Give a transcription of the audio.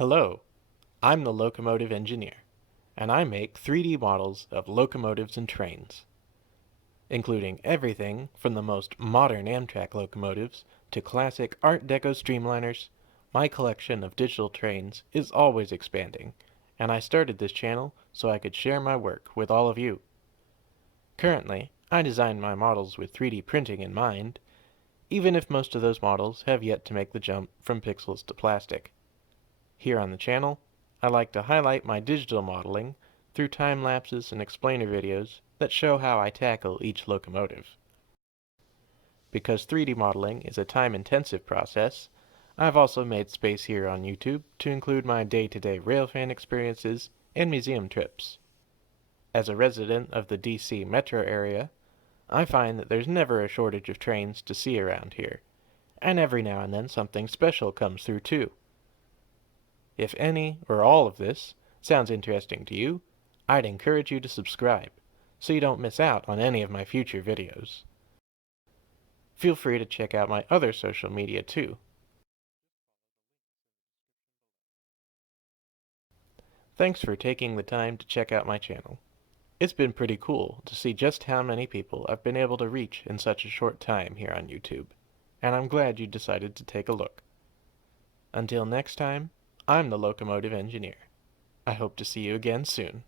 Hello, I'm the locomotive engineer, and I make 3D models of locomotives and trains, including everything from the most modern Amtrak locomotives to classic Art Deco streamliners. My collection of digital trains is always expanding, and I started this channel so I could share my work with all of you. Currently, I design my models with 3D printing in mind, even if most of those models have yet to make the jump from pixels to plastic. Here on the channel, I like to highlight my digital modeling through time lapses and explainer videos that show how I tackle each locomotive. Because 3D modeling is a time-intensive process, I've also made space here on YouTube to include my day-to-day railfan experiences and museum trips. As a resident of the DC metro area, I find that there's never a shortage of trains to see around here, and every now and then something special comes through too. If any or all of this sounds interesting to you, I'd encourage you to subscribe so you don't miss out on any of my future videos. Feel free to check out my other social media too. Thanks for taking the time to check out my channel. It's been pretty cool to see just how many people I've been able to reach in such a short time here on YouTube, and I'm glad you decided to take a look. Until next time, I'm the Locomotive Engineer. I hope to see you again soon.